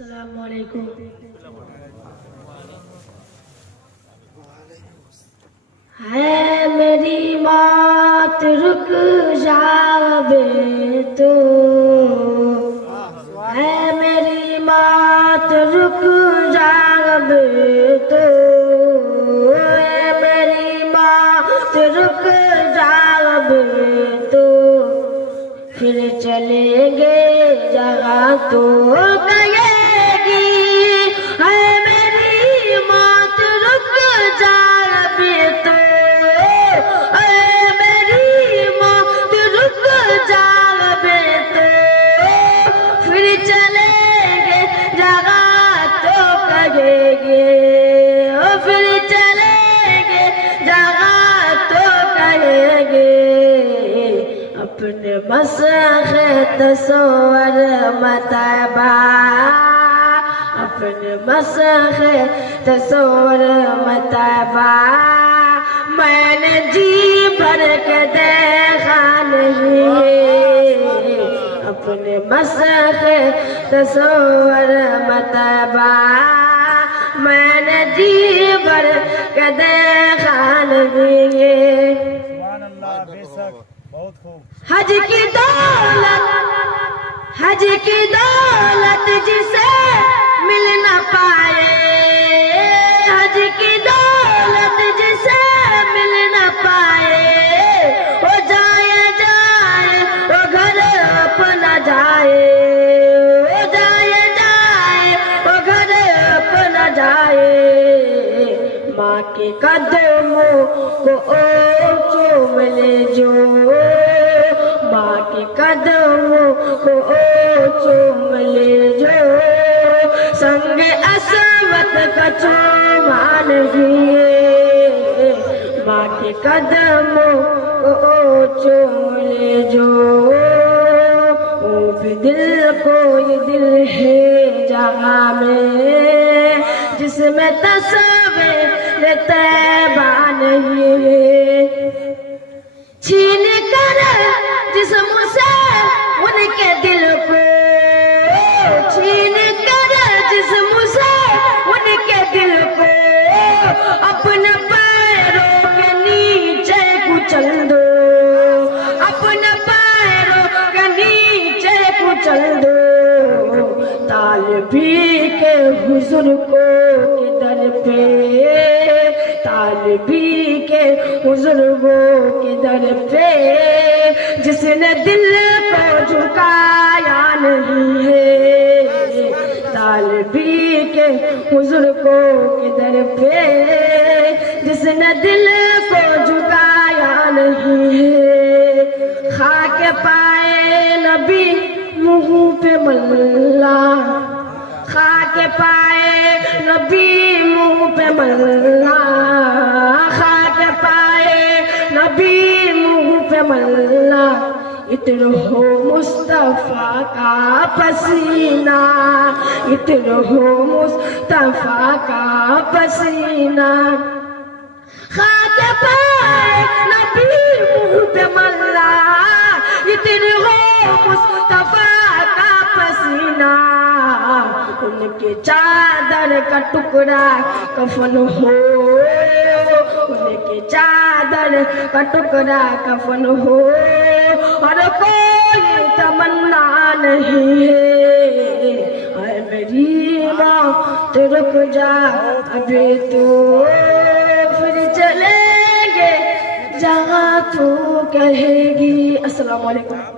السلام علیکم. ہے میری موت رک جاوے تو، ہے میری موت رک جاوے تو، ہے میری موت رک جاوے تو، پھر چلیں گے جہاں تو کہے گی. ہے میری موت رک جاوے تو، ہے میری موت رک جاوے تو، پھر چلیں گے جہاں تو کہے گی. پھر چلیں گے جہاں تو کہے گی. اپنے مسخ تصور متبا، اپنے مسخ تصور متبا، میں نے جی بھر کے دیکھا نہیں. اپنے مسخ تصور متبا، میں نے جی بھر کے دیکھا نہیں. حج کی دولت، حج کی دولت جسے مل نہ پائے، حج کی دولت جسے مل نہ پائے، وہ جائے جائے وہ گھر اپنا جائے، وہ جائے جائے وہ گھر اپنا جائے. ماں کے قدموں کو چوم لے جو، ماں کے قدموں کو چوم لے جو، سنگ اسود کا چوما نہیں ہے. ماں کے قدموں کو چوم لے جو، وہ بھی دل کوئی دل ہے جہاں میں جس میں تصویر طیبہ نہیں ہے. چھین کر جسم سے ان کے دل کو، چھین کر جسم سے ان کے دل کو، اپنے پیروں کے نیچے کچل دو، اپنے پیروں کے نیچے کچل دو. طالبی کے حضور کو کدھر پہ، طالبی کے بزرگوں کے در پہ، جس نے دل کو جھکایا نہیں ہے. طالبی کے بزرگوں کے در پہ، جس نے دل کو جھکایا نہیں ہے. خاک پائے نبی منہ پہ ملا، خاک پائے نبی منہ پہ ملا، خاک پائے نبی منہ پہ ملا. عطر ہو مصطفیٰ کا پسینہ، عطر ہو مصطفیٰ کا پسینہ. خاک پائے نبی منہ پہ ملا، عطر ہو مصطفیٰ کا پسینہ. ان کے چادر کا ٹکڑا کفن ہو، ان کے چادر کا ٹکڑا کفن ہو، اور کوئی تمنا نہیں ہے. اے میری ماں تو رک جا ابھی تو، پھر چلیں گے جہاں تو کہے گی. السلام علیکم.